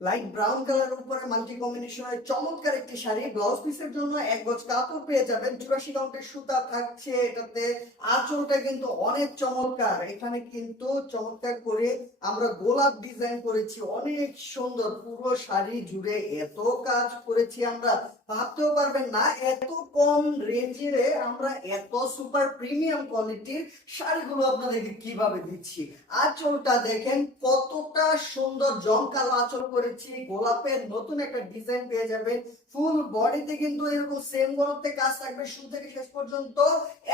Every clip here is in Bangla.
লাইট ব্রাউন কালারের উপরে মাল্টি কম্বিনেশনের চমৎকার একটি শাড়ি। ব্লাউজ পিসের জন্য এক গজ কাপড় পেয়ে যাবেন। চুরাশি কাউন্টের সুতা থাকছে এটাতে। আঁচলটা কিন্তু অনেক চমৎকার। এখানে কিন্তু চমৎকার করে আমরা গোলাপ ডিজাইন করেছি। অনেক সুন্দর পুরো শাড়ি জুড়ে এত কাজ করেছি আমরা। ভাবতেও পারবেন না, এত কম রেঞ্জের আমরা এত সুপার প্রিমিয়াম কোয়ালিটির শাড়িগুলো আপনাদেরকে কীভাবে দিচ্ছি। আঁচলটা দেখেন কতটা সুন্দর জমকালো আঁচল করেছি, গোলাপের নতুন একটা ডিজাইন পেয়ে যাবেন। ফুল বডিতে কিন্তু এরকম সেম গরতে কাজ থাকবে শুরু থেকে শেষ পর্যন্ত।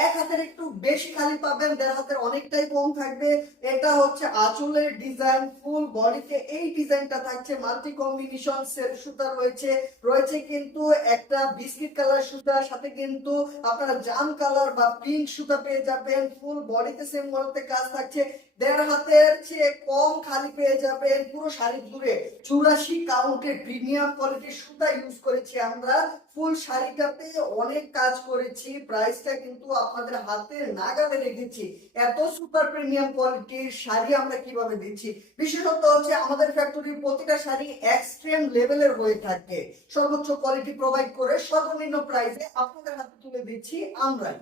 এক হাতের একটু বেশি খালি পাবেন, দেড় হাতের অনেকটাই কম থাকবে। এটা হচ্ছে আঁচলের ডিজাইন ফুল বডিতে এই ডিজাইনটা থাকছে মাল্টি কম্বিনেশন সেল সুতা রয়েছে। রয়েছে কিন্তু একটা বিস্কিট কালার সুতা, সাথে কিন্তু আপনারা জাম কালার বা পিঙ্ক সুতা পেয়ে যাবেন। ফুল বডিতে সেম গরতে কাজ থাকছে, দেড় হাতের চেয়ে কম খালি পেয়ে যাবেন। পুরো শাড়ি জুড়ে চুরাশি কাউন্টের প্রিমিয়াম কোয়ালিটির সুতা ইউজ করেছি আমরা। ফুল শাড়িটাতে অনেক কাজ করেছি। প্রাইসটা কিন্তু আপনাদের নাগালে রেখেছি। এত সুপার প্রিমিয়াম কোয়ালিটির শাড়ি আমরা কীভাবে দিচ্ছি? বিশেষত হচ্ছে আমাদের ফ্যাক্টরির প্রতিটা শাড়ি এক্সট্রিম লেভেলের হয়ে থাকে। সর্বোচ্চ কোয়ালিটি প্রোভাইড করে সর্বনিম্ন প্রাইসে আপনাদের হাতে তুলে দিচ্ছি আমরাই।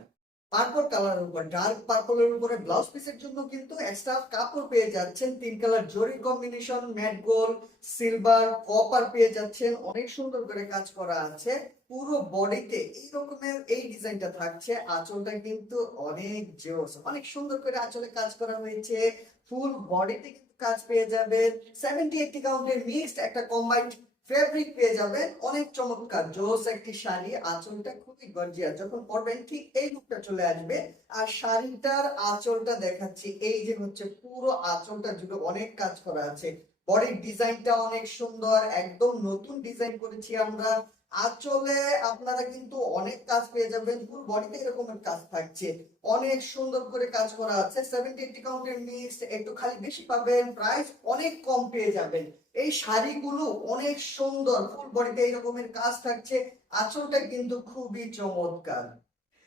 পার্পল কালারের উপর ডার্ক পার্পলের উপরে ব্লাউজ পিসের জন্য কিন্তু এক্সট্রা কাপড় পেয়ে যাচ্ছেন। তিন কালার জরি combination matte gold silver copper পেয়ে যাচ্ছেন। অনেক সুন্দর করে কাজ করা আছে। পুরো বডিতে এই রকমের এই ডিজাইনটা থাকছে। আঁচলটা কিন্তু অনেক জোস। অনেক সুন্দর করে আঁচলে কাজ করা হয়েছে। ফুল বডিতে কাজ পেয়ে যাবেন। সেভেন্টি এইটি কাউন্টের মিক্সড একটা কম্বাইন্ড ফেব্রিক পেয়ে যাবেন। অনেক চমৎকার, জোস একটি শাড়ি, আঁচলটা খুবই গর্জিয়া যখন পরবেন ঠিক এই লুকটা চলে আসবে। আর শাড়িটার আঁচলটা দেখাচ্ছি। এই যে হচ্ছে পুরো আঁচলটা জুড়ে অনেক কাজ করা আছে। বডির ডিজাইনটা অনেক সুন্দর, একদম নতুন ডিজাইন করেছি আমরা। আঁচলে আপনারা কিন্তু অনেক কাজ পেয়ে যাবেন ফুল বডিতে এরকম কাজ থাকছে। অনেক সুন্দর করে কাজ করা আছে সেভেন্টি এইটি কাউন্টের মিক্স একটু খালি বেশি পাবেন প্রাইস অনেক কম পেয়ে যাবেন। এই শাড়িগুলো অনেক সুন্দর ফুল বডিতে এই রকমের কাজ থাকছে, আঁচলটা কিন্তু খুবই চমৎকার।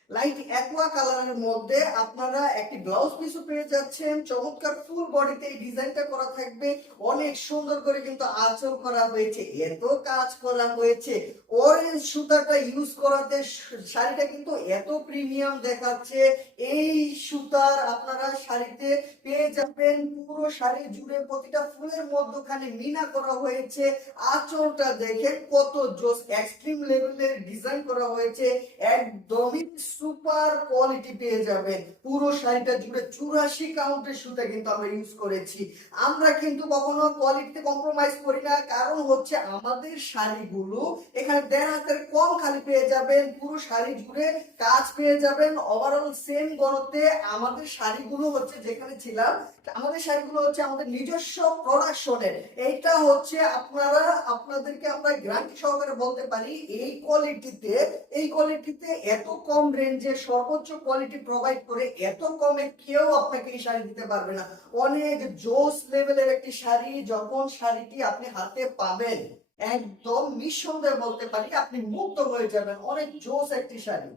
লাইট অ্যাকোয়া কালারের মধ্যে আপনারা একটি ব্লাউজ পিসও পেয়ে যাচ্ছেন। চমৎকার ফুল বডিতে এই ডিজাইনটা করা থাকবে। অনেক সুন্দর করে কিন্তু আঁচল করা হয়েছে, এত কাজ করা হয়েছে। অরেঞ্জ সুতাটা ইউজ করাতে শাড়িটা কিন্তু এত প্রিমিয়াম দেখাচ্ছে। এই সুতার আপনারা শাড়িতে পেয়ে যাবেন। পুরো শাড়ি জুড়ে প্রতিটা ফুলের মধ্যখানে মিনা করা হয়েছে। আঁচলটা দেখেন কত জোস এক্সট্রিম লেভেলের ডিজাইন করা হয়েছে। একদমই সুপার কোয়ালিটি পেয়ে যাবেন। পুরো শাড়িটা জুড়ে চুরাশি কাউন্টের সুতা কিন্তু আমরা ইউজ করেছি। আমরা কিন্তু কখনো কোয়ালিটিতে কম্প্রোমাইজ করি না। কারণ হচ্ছে আমাদের শাড়িগুলো এখানে দেড় হাতের কম খালি পেয়ে যাবেন। পুরো শাড়ি জুড়ে কাজ পেয়ে যাবেন। ওভারঅল সেম গণতে আমাদের শাড়িগুলো হচ্ছে যেখানে ছিলাম, আমাদের শাড়িগুলো হচ্ছে আমাদের নিজস্ব প্রোডাকশনের এইটা হচ্ছে আপনারা, আপনাদেরকে আমরা গ্যারান্টি সহকারে বলতে পারি, এই কোয়ালিটিতে এই কোয়ালিটিতে এত কম রেঞ্জে সর্বোচ্চ কোয়ালিটি প্রোভাইড করে এত কমে কেউ আপনাকে এই শাড়ি দিতে পারবে না। অনেক জোস লেভেলের একটি শাড়ি, যখন শাড়িটি আপনি হাতে পাবেন, একদম নিঃসন্দেহে বলতে পারি আপনি মুক্ত হয়ে যাবেন। অনেক জোস একটি শাড়ি।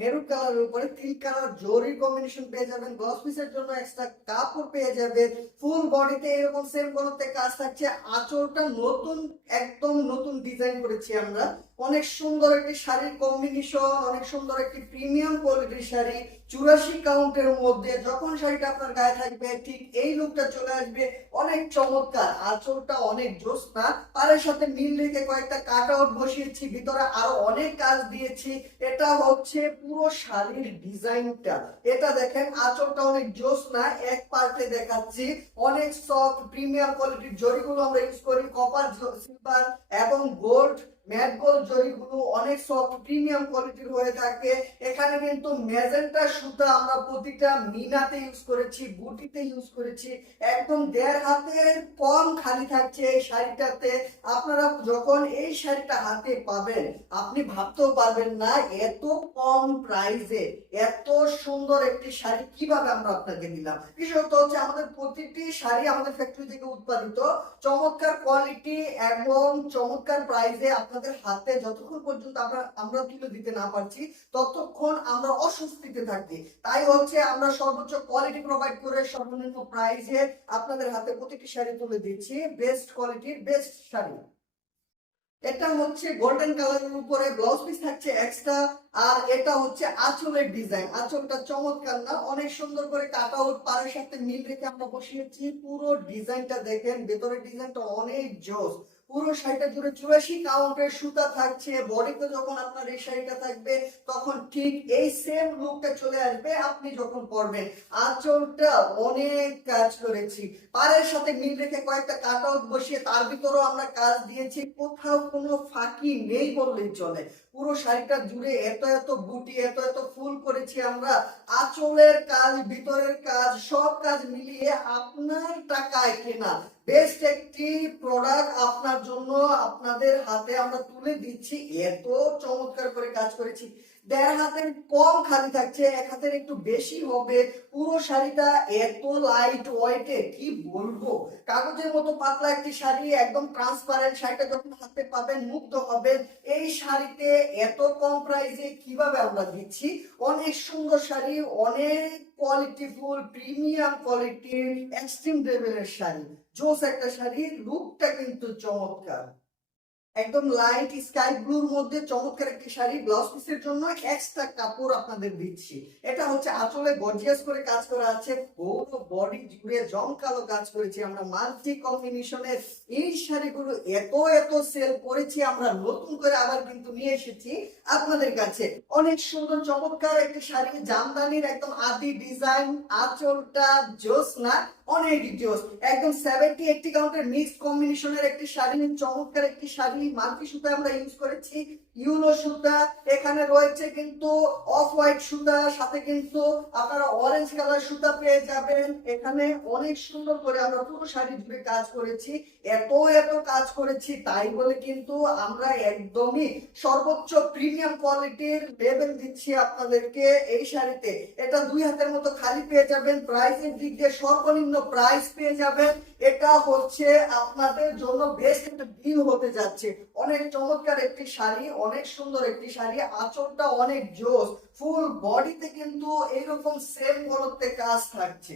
মেরুন কালারের উপরে তিন কালার জরি কম্বিনেশন পেয়ে যাবেন। গ্লাস পিসের জন্য এক্সট্রা কাপড় পেয়ে যাবেন। ফুল বডিতে এরকম সেম কোনোতে কাজ থাকছে। আঁচলটা নতুন, একদম নতুন ডিজাইন করেছি আমরা। অনেক সুন্দর একটি শাড়ির কম্বিনেশন অনেক সুন্দর একটি প্রিমিয়াম কোয়ালিটির শাড়ি। চুরাশি কাউন্টের মধ্যে যখন শাড়িটা আপনার গায়ে থাকবে, ঠিক এই লুকটা চলে আসবে। অনেক চমৎকার। আঁচলটা অনেক জোস না তার সাথে মিল রেখে কয়েকটা কাট আউট বসিয়েছি। ভিতরে আরও অনেক কাজ দিয়েছি। এটা হচ্ছে পুরো শাড়ির ডিজাইনটা। এটা দেখেন, আঁচলটা অনেক জোস না, এক পার্টে দেখাচ্ছি, অনেক সফট প্রিমিয়াম কোয়ালিটির জরিগুলো আমরা ইউজ করি কপার সিলভার এবং গোল্ড জরিগুলো অনেক প্রিমিয়াম কোয়ালিটির হয়ে থাকে। এখানে কিন্তু সুতা আমরা প্রতিটা মিনাতে ইউজ করেছি বুটিতে ইউজ করেছি। একদম দেড় কম খালি থাকছে এই শাড়িটাতে। আপনারা যখন এই শাড়িটা হাতে পাবেন, আপনি ভাবতেও পারবেন না এত কম প্রাইসে এত সুন্দর একটি শাড়ি কীভাবে আমরা আপনাকে দিলাম। বিশেষত হচ্ছে আমাদের প্রতিটি শাড়ি আমাদের ফ্যাক্টরি থেকে উৎপাদিত। চমৎকার কোয়ালিটি এবং চমৎকার প্রাইসে আপনাদের আপনাদের হাতে যতক্ষণ পর্যন্ত আমরা আমরা তুলে দিতে না পারছি, ততক্ষণ আমরা অস্বস্তিতে থাকি তাই হচ্ছে আমরা সর্বোচ্চ কোয়ালিটি প্রোভাইড করে সর্বনিম্ন প্রাইসে আপনাদের হাতে প্রতিটি শাড়ি তুলে দিচ্ছি বেস্ট কোয়ালিটির বেস্ট শাড়ি। এটা হচ্ছে গোল্ডেন কালারের উপরে ব্লাউজ পিস থাকছে এক্সট্রা আর এটা হচ্ছে আঁচলের ডিজাইন আঁচলটা চমৎকার না? অনেক সুন্দর করে কাট আউট পাড়ের সাথে মিল রেখে আমরা বসিয়েছি। পুরো ডিজাইনটা দেখেন, ভেতরের ডিজাইনটা অনেক জোস। পুরো শাড়িটা জুড়ে চুরাশি কাউন্টের সুতা থাকছে বডিতে যখন আপনার এই শাড়িটা থাকবে, তখন ঠিক এই সেম লুকটা চলে আসবে আপনি যখন পরবেন। আঁচলটা অনেক কাজ করেছি। পাড়ের সাথে মিল রেখে কয়েকটা কাট আউট বসিয়ে তার ভিতরেও আমরা কাজ দিয়েছি। কোথাও কোনো ফাঁকি নেই বললেই চলে। পুরো শাড়িটা জুড়ে এত এত বুটি, এত এত ফুল করেছি আমরা। আঁচলের কাজ, ভিতরের কাজ, সব কাজ মিলিয়ে আপনার টাকায় কেনা। বেস্ট একটি প্রোডাক্ট আপনার জন্য আপনাদের হাতে আমরা তুলে দিচ্ছি। এত চমৎকার করে কাজ করেছি। দেড় হাতের কম খালি থাকছে, এক হাতের একটু বেশি হবে। পুরো শাড়িটা এত লাইট ওয়েটে কি বলব? কাগজের মতো পাতলা একটি শাড়ি, একদম ট্রান্সপারেন্ট শাড়িটা যখন হাতে পাবেন মুগ্ধ হবেন। এই শাড়িতে এত কম প্রাইসে কীভাবে আমরা দিচ্ছি? অনেক সুন্দর শাড়ি, অনেক কোয়ালিটিফুল প্রিমিয়াম কোয়ালিটির এক্সট্রিম লেভেলের শাড়ি। জোস একটা শাড়ি লুকটা কিন্তু চমৎকার। একদম লাইট স্কাই ব্লুর মধ্যে চমৎকার একটি শাড়ি ব্লাউজ পিসের জন্য এক্সট্রা কাপড় আপনাদের দিচ্ছি। এটা হচ্ছে আসলে গর্জিয়াস করে কাজ করা আছে, পুরো বডি জুড়ে জমকালো কাজ করেছি আমরা। মাল্টি কম্বিনেশনের এই শাড়িগুলো এত এত সেল করেছি, আমরা নতুন করে আবার কিন্তু নিয়ে এসেছি আপনাদের কাছে। অনেক সুন্দর, চমৎকার একটি শাড়ি, জামদানির একদম আদি ডিজাইন আঁচলটা জোস না অনেক জোস একদম সেভেন্টি এইটটি কাউন্টের মিক্সড কম্বিনেশনের একটি শাড়ি, চমৎকার একটি শাড়ি মাল্টি সুতা আমরা ইউজ করেছি, ইউনো সুতা, এখানে রয়েছে কিন্তু অফ হোয়াইট সুতা, সাথে কিন্তু আপনারা অরেঞ্জ কালার সুতা পেয়ে যাবেন। এখানে অনেক সুন্দর করে আমরা পুরো শাড়ি জুড়ে কাজ করেছি, এত এত কাজ করেছি, তাই বলে কিন্তু আমরা একদমই সর্বোচ্চ প্রিমিয়াম কোয়ালিটির লেভেল দিচ্ছি আপনাদেরকে এই শাড়িতে। এটা দুই হাতের মতো খালি পেয়ে যাবেন প্রাইসের দিক দিয়ে সর্বনিম্ন প্রাইস পেয়ে যাবেন। এটা হচ্ছে আপনাদের জন্য বেস্ট একটা ডিল হতে যাচ্ছে। অনেক চমৎকার একটি শাড়ি, অনেক সুন্দর একটি শাড়ি, আঁচলটা অনেক জোস ফুল বডিতে কিন্তু এইরকম সেম বলতে কাজ থাকছে।